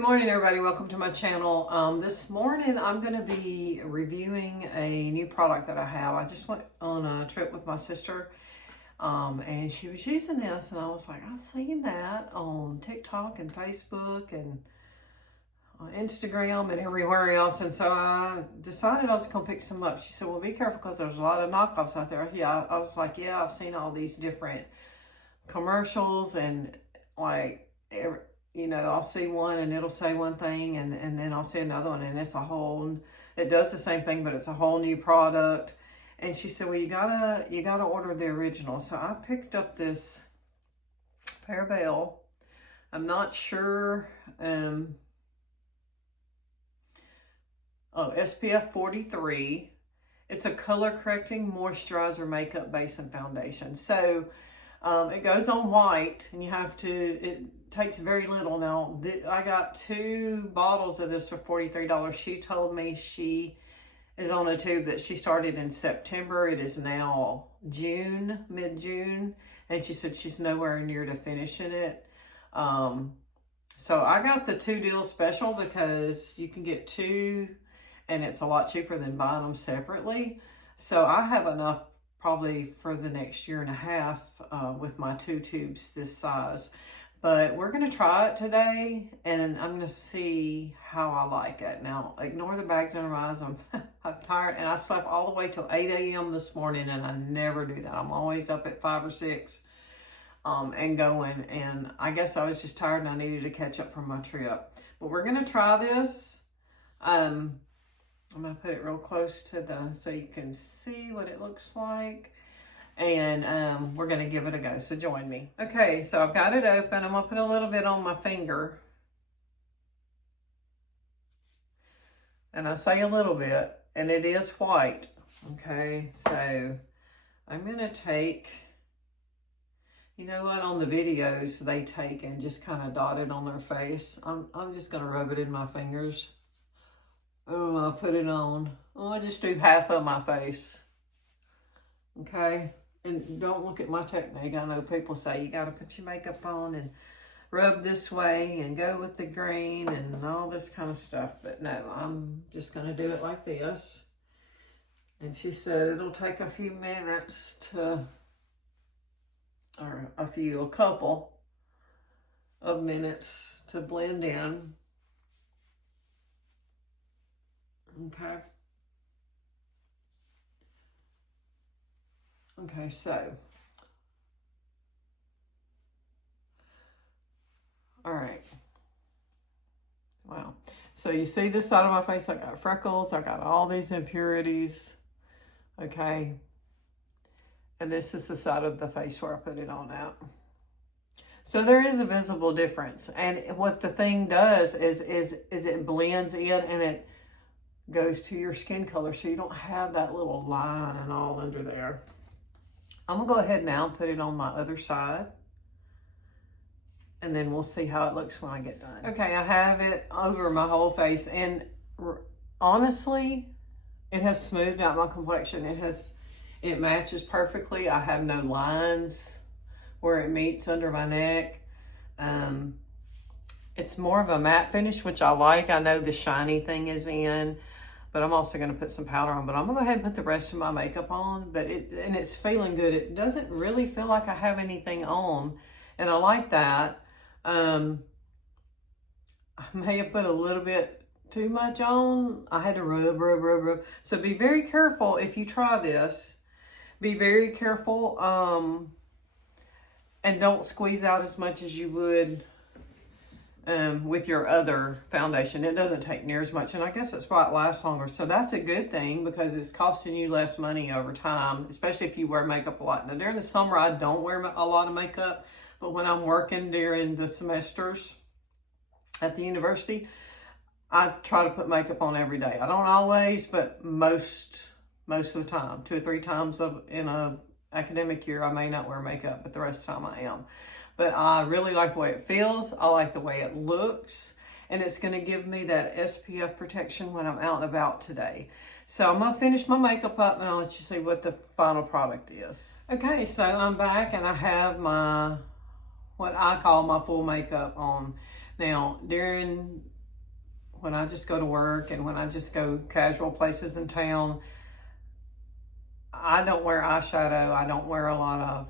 Good morning, everybody. Welcome to my channel. This morning I'm going to be reviewing a new product that I have. I just went on a trip with my sister and she was using this, and I was like, I've seen that on TikTok and Facebook and Instagram and everywhere else, and so I decided I was going to pick some up. She said, well, be careful because there's a lot of knockoffs out there. Yeah, I was like, yeah, I've seen all these different commercials, and like I'll see one and it'll say one thing, and then I'll see another one and it does the same thing, but it's a whole new product. And she said, well, you gotta order the original. So I picked up this Perbelle. I'm not sure, SPF 43. It's a color correcting moisturizer, makeup base, and foundation. So it goes on white, and it takes very little. Now, I got 2 bottles of this for $43. She told me she is on a tube that she started in September. It is now June, mid-June, and she said she's nowhere near to finishing it. So I got the 2 deal special because you can get 2, and it's a lot cheaper than buying them separately. So I have enough probably for the next year and a half with my 2 tubes this size. But we're going to try it today, and I'm going to see how I like it. Now, ignore the bags under my eyes. I'm tired, and I slept all the way till 8 a.m. this morning, and I never do that. I'm always up at 5 or 6 and going, and I guess I was just tired, and I needed to catch up from my trip. But we're going to try this. I'm going to put it real close to so you can see what it looks like. And we're going to give it a go. So join me. Okay, so I've got it open. I'm going to put a little bit on my finger. And I say a little bit, and it is white. Okay, so I'm going to take, you know what, on the videos they take and just kind of dot it on their face. I'm just going to rub it in my fingers. Oh, I'll put it on. I'll just do half of my face. Okay, and don't look at my technique. I know people say you got to put your makeup on and rub this way and go with the green and all this kind of stuff. But no, I'm just going to do it like this. And she said it'll take a few minutes a couple of minutes to blend in. Okay. Okay, so, all right. Wow. So you see this side of my face, I got freckles, I got all these impurities. Okay. And this is the side of the face where I put it on out. So there is a visible difference. And what the thing does is it blends in, and it goes to your skin color, so you don't have that little line and all under there. I'm going to go ahead now and put it on my other side, and then we'll see how it looks when I get done. Okay, I have it over my whole face, and honestly, it has smoothed out my complexion. It matches perfectly. I have no lines where it meets under my neck. It's more of a matte finish, which I like. I know the shiny thing is in, but I'm also going to put some powder on. But I'm going to go ahead and put the rest of my makeup on. But it's feeling good. It doesn't really feel like I have anything on, and I like that. I may have put a little bit too much on. I had to rub. So be very careful if you try this. Be very careful, and don't squeeze out as much as you would with your other foundation. It doesn't take near as much, and I guess that's why it lasts longer. So that's a good thing, because it's costing you less money over time, especially if you wear makeup a lot. Now, during the summer, I don't wear a lot of makeup, but when I'm working during the semesters at the university, I try to put makeup on every day. I don't always, but most of the time, 2 or 3 times in a academic year, I may not wear makeup, but the rest of the time I am. But I really like the way it feels. I like the way it looks. And it's going to give me that SPF protection when I'm out and about today. So I'm going to finish my makeup up, and I'll let you see what the final product is. Okay, so I'm back, and I have what I call my full makeup on. Now, during when I just go to work and when I just go casual places in town, I don't wear eyeshadow. I don't wear a lot of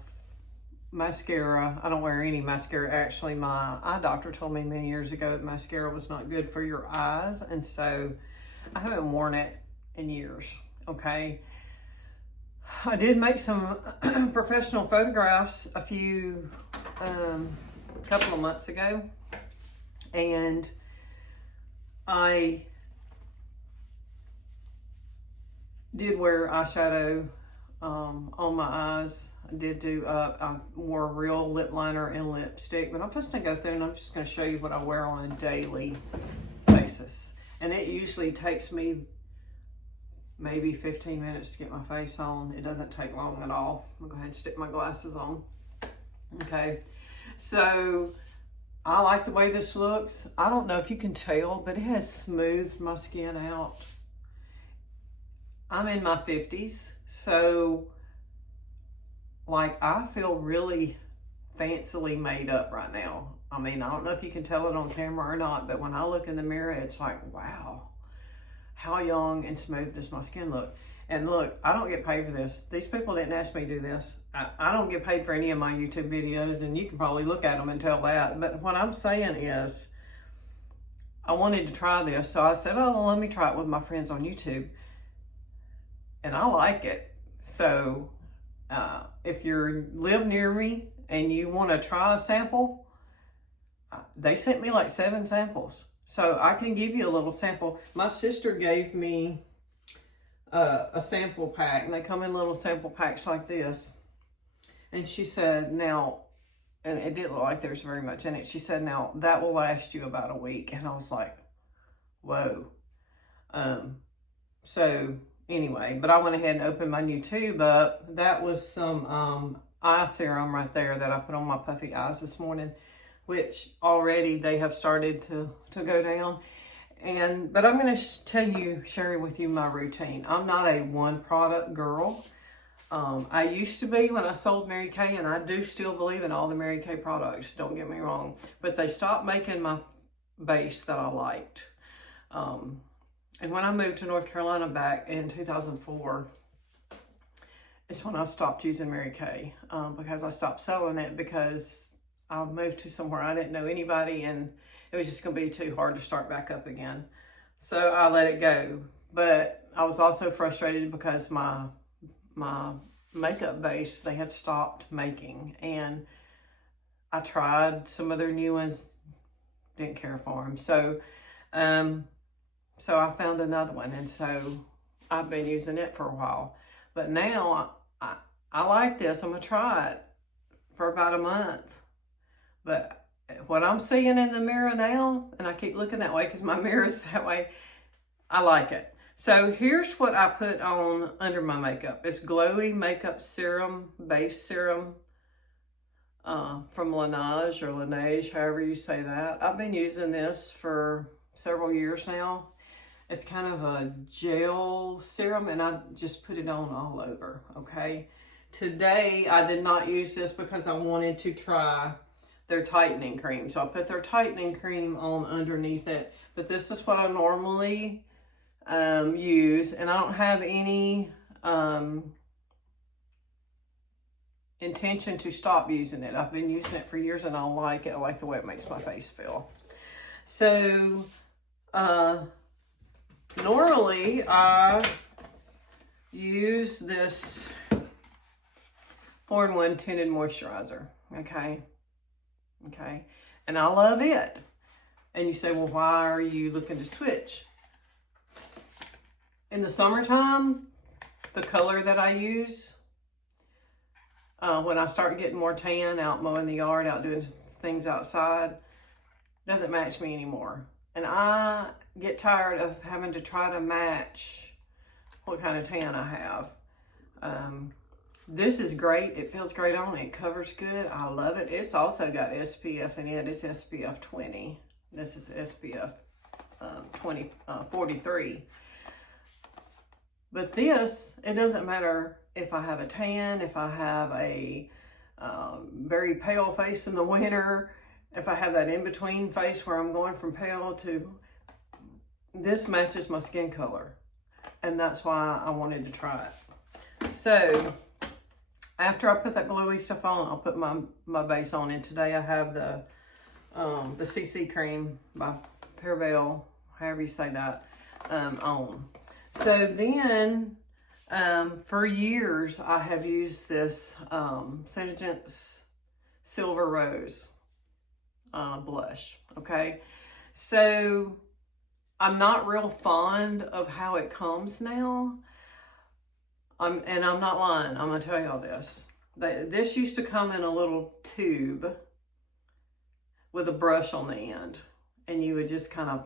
mascara. I don't wear any mascara. Actually, my eye doctor told me many years ago that mascara was not good for your eyes. And so I haven't worn it in years, okay? I did make some professional photographs a couple of months ago. And I did wear eyeshadow on my eyes. I did do, I wore a real lip liner and lipstick, but I'm just gonna go through and I'm just gonna show you what I wear on a daily basis. And it usually takes me maybe 15 minutes to get my face on. It doesn't take long at all. I'm gonna go ahead and stick my glasses on. Okay, so I like the way this looks. I don't know if you can tell, but it has smoothed my skin out. I'm in my 50s, so like I feel really fancily made up right now. I mean, I don't know if you can tell it on camera or not, but when I look in the mirror, it's like, wow, how young and smooth does my skin look? And look, I don't get paid for this. These people didn't ask me to do this. I don't get paid for any of my YouTube videos, and you can probably look at them and tell that. But what I'm saying is, I wanted to try this, so I said, oh, well, let me try it with my friends on YouTube. And I like it. So if you live near me and you want to try a sample, they sent me like 7 samples. So I can give you a little sample. My sister gave me a sample pack, and they come in little sample packs like this. And she said, now, and it didn't look like there's very much in it. She said, now that will last you about a week. And I was like, whoa. So anyway, but I went ahead and opened my new tube up. That was some eye serum right there that I put on my puffy eyes this morning, which already they have started to go down. But I'm going to share with you my routine. I'm not a one product girl. I used to be when I sold Mary Kay, and I do still believe in all the Mary Kay products, don't get me wrong, but they stopped making my base that I liked. And when I moved to North Carolina back in 2004, it's when I stopped using Mary Kay, because I stopped selling it because I moved to somewhere I didn't know anybody, and it was just going to be too hard to start back up again. So I let it go. But I was also frustrated because my makeup base, they had stopped making. And I tried some of their new ones, didn't care for them. So I found another one. And so I've been using it for a while. But now I like this. I'm going to try it for about a month. But what I'm seeing in the mirror now, and I keep looking that way because my mirror is that way, I like it. So here's what I put on under my makeup. It's Glowy Makeup Serum, Base Serum from Laneige or Laneige, however you say that. I've been using this for several years now. It's kind of a gel serum, and I just put it on all over, okay? Today, I did not use this because I wanted to try their tightening cream. So I put their tightening cream on underneath it. But this is what I normally use. And I don't have any intention to stop using it. I've been using it for years and I like it. I like the way it makes my face feel. So normally I use this 4-in-1 tinted moisturizer. Okay, and I love it. And you say, well, why are you looking to switch? In the summertime, the color that I use, when I start getting more tan, out mowing the yard, out doing things outside, doesn't match me anymore. And I get tired of having to try to match what kind of tan I have. This is great. It feels great on. It covers good. I love it. It's also got SPF in it. It's SPF 20. This is SPF 43. But this, it doesn't matter if I have a tan, if I have a very pale face in the winter, if I have that in-between face where I'm going from pale to this matches my skin color, and that's why I wanted to try it. So after I put that glowy stuff on, I'll put my base on. And today I have the CC cream by Perbelle, however you say that, on. So then, for years, I have used this Senegence Silver Rose blush, okay? So I'm not real fond of how it comes now. And I'm not lying, I'm gonna tell y'all this. This used to come in a little tube with a brush on the end, and you would just kind of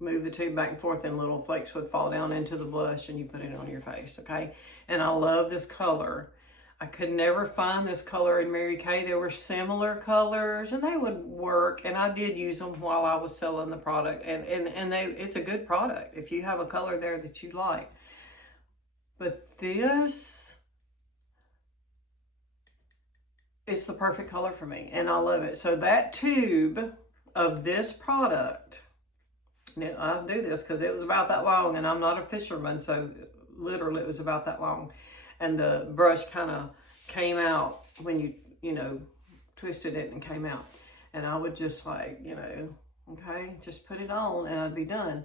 move the tube back and forth and little flakes would fall down into the blush and you put it on your face, okay? And I love this color. I could never find this color in Mary Kay. There were similar colors and they would work, and I did use them while I was selling the product, and it's a good product if you have a color there that you like. But this is the perfect color for me, and I love it. So that tube of this product, now I do this because it was about that long, and I'm not a fisherman, so literally it was about that long. And the brush kind of came out when you know, twisted it and came out. And I would just like, you know, okay, just put it on and I'd be done.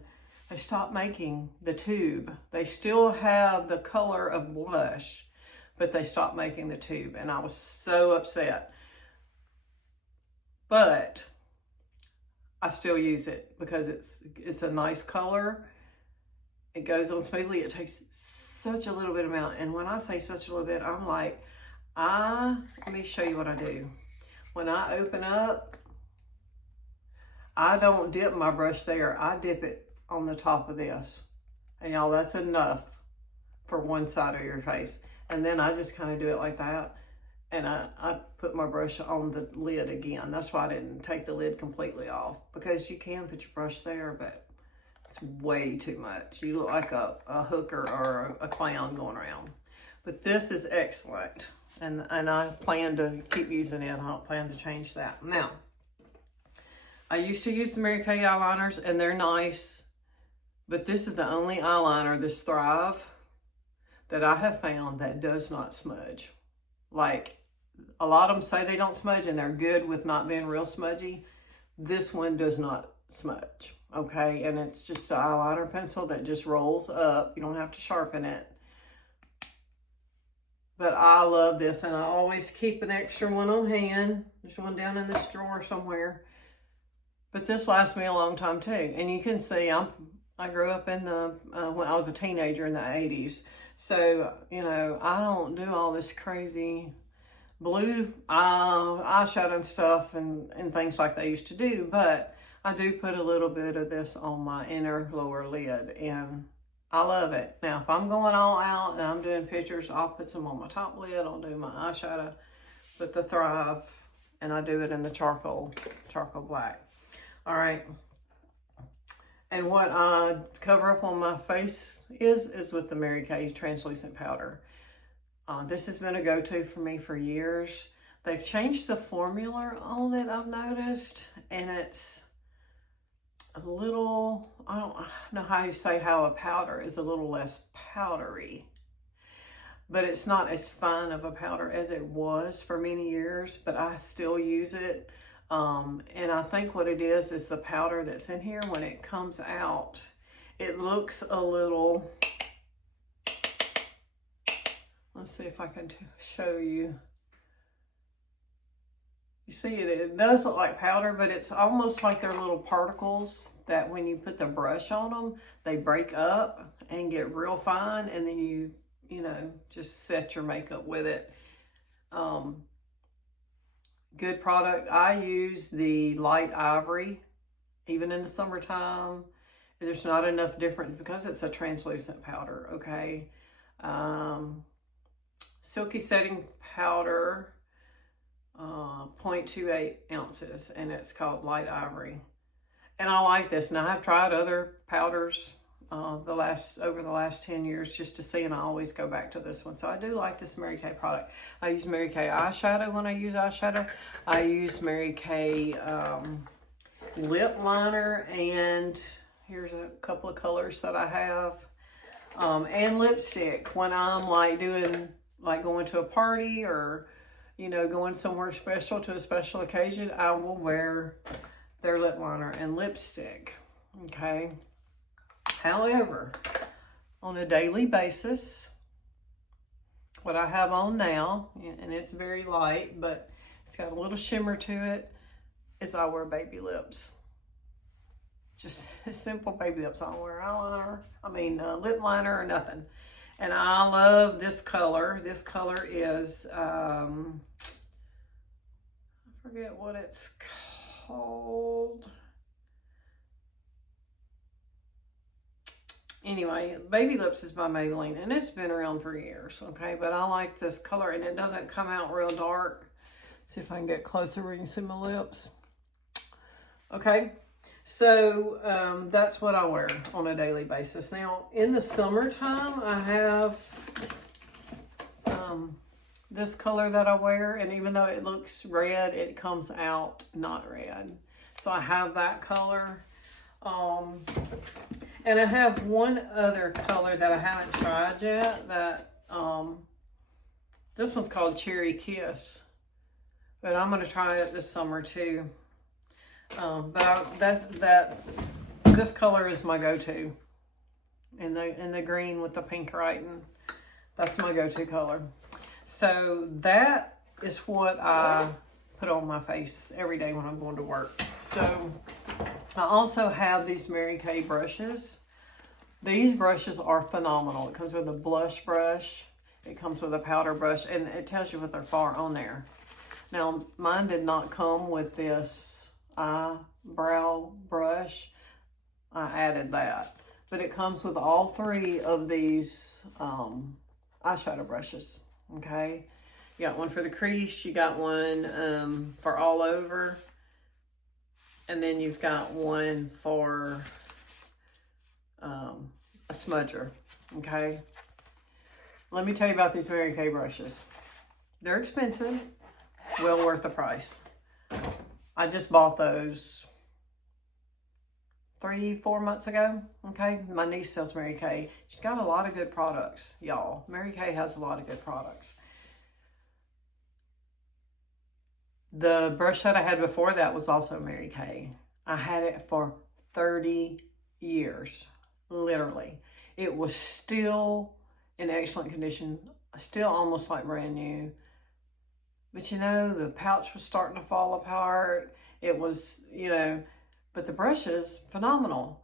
They stopped making the tube. They still have the color of blush, but they stopped making the tube, and I was so upset. But I still use it because it's a nice color. It goes on smoothly. It takes such a little bit amount, and when I say such a little bit, I'm like, let me show you what I do. When I open up, I don't dip my brush there. I dip it on the top of this, and y'all, that's enough for one side of your face. And then I just kind of do it like that, and I put my brush on the lid again. That's why I didn't take the lid completely off, because you can put your brush there, but it's way too much. You look like a hooker or a clown going around. But this is excellent, and I plan to keep using it. I don't plan to change that. Now, I used to use the Mary Kay eyeliners, and they're nice, but this is the only eyeliner, this Thrive, that I have found that does not smudge. Like, a lot of them say they don't smudge, and they're good with not being real smudgy. This one does not smudge, okay? And it's just an eyeliner pencil that just rolls up. You don't have to sharpen it. But I love this, and I always keep an extra one on hand. There's one down in this drawer somewhere. But this lasts me a long time too. And you can see I grew up in when I was a teenager in the 80s. So, you know, I don't do all this crazy blue eyeshadow and stuff and things like they used to do. But I do put a little bit of this on my inner lower lid, and I love it. Now, if I'm going all out and I'm doing pictures, I'll put some on my top lid. I'll do my eyeshadow with the Thrive, and I do it in the charcoal black. All right. And what I cover up on my face is with the Mary Kay translucent powder. This has been a go-to for me for years. They've changed the formula on it, I've noticed, and it's a little, I don't know how you say how a powder is a little less powdery, but it's not as fine of a powder as it was for many years, but I still use it. And I think what it is the powder that's in here, when it comes out, it looks a little, let's see if I can show you. You see it does look like powder, but it's almost like they're little particles that when you put the brush on them, they break up and get real fine, and then you know, just set your makeup with it. Good product. I use the light ivory, even in the summertime. There's not enough difference because it's a translucent powder, okay? Silky setting powder, 0.28 ounces, and it's called light ivory. And I like this. Now, I've tried other powders over the last 10 years just to see, and I always go back to this one. So I do like this Mary Kay product. I use Mary Kay eyeshadow when I use eyeshadow. I use Mary Kay lip liner and Here's a couple of colors that I have. And lipstick when I'm like going to a party or, you know, going somewhere special to a special occasion, I will wear their lip liner and lipstick. Okay. However, on a daily basis, what I have on now, and it's very light, but it's got a little shimmer to it, is I wear baby lips. Just simple baby lips. I don't wear eyeliner, lip liner or nothing. And I love this color. This color is, I forget what it's called. Anyway, Baby Lips is by Maybelline, and it's been around for years, okay? But I like this color, and it doesn't come out real dark. See if I can get closer where you can see my lips. Okay, so that's what I wear on a daily basis. Now, in the summertime, I have this color that I wear, and even though it looks red, it comes out not red. So I have that color. And I have one other color that I haven't tried yet. That this one's called Cherry Kiss, but I'm gonna try it this summer too. This color is my go-to, in the green with the pink writing. That's my go-to color. So that is what I put on my face every day when I'm going to work. So I also have these Mary Kay brushes. These brushes are phenomenal. It comes with a blush brush. It comes with a powder brush, and it tells you what they're for on there. Now, mine did not come with this eyebrow brush. I added that. But it comes with all three of these eyeshadow brushes, okay? You got one for the crease, you got one for all over, and then you've got one for a smudger, okay? Let me tell you about these Mary Kay brushes. They're expensive, well worth the price. I just bought those 3-4 months ago, okay? My niece sells Mary Kay. She's got a lot of good products, y'all. Mary Kay has a lot of good products. The brush that I had before that was also Mary Kay. I had it for 30 years, literally. It was still in excellent condition, still almost like brand new. But you know, the pouch was starting to fall apart. It was, you know, but the brushes, phenomenal.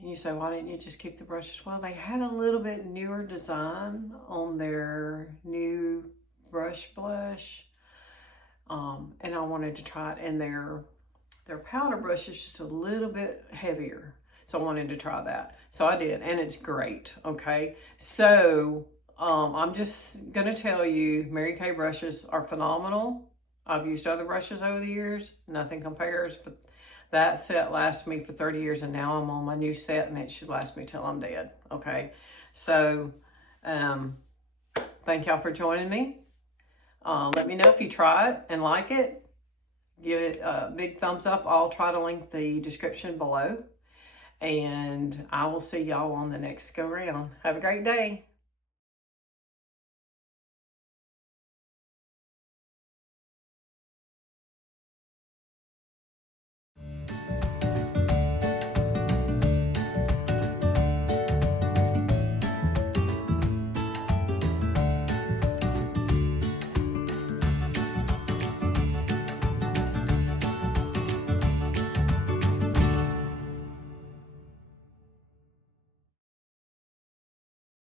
And you say, why didn't you just keep the brushes? Well, they had a little bit newer design on their new brush blush. And I wanted to try it, and their powder brush is just a little bit heavier. So I wanted to try that. So I did, and it's great, okay? So I'm just gonna tell you, Mary Kay brushes are phenomenal. I've used other brushes over the years, nothing compares, but that set lasts me for 30 years, and now I'm on my new set, and it should last me till I'm dead, okay? So thank y'all for joining me. Let me know if you try it and like it. Give it a big thumbs up. I'll try to link the description below. And I will see y'all on the next go round. Have a great day.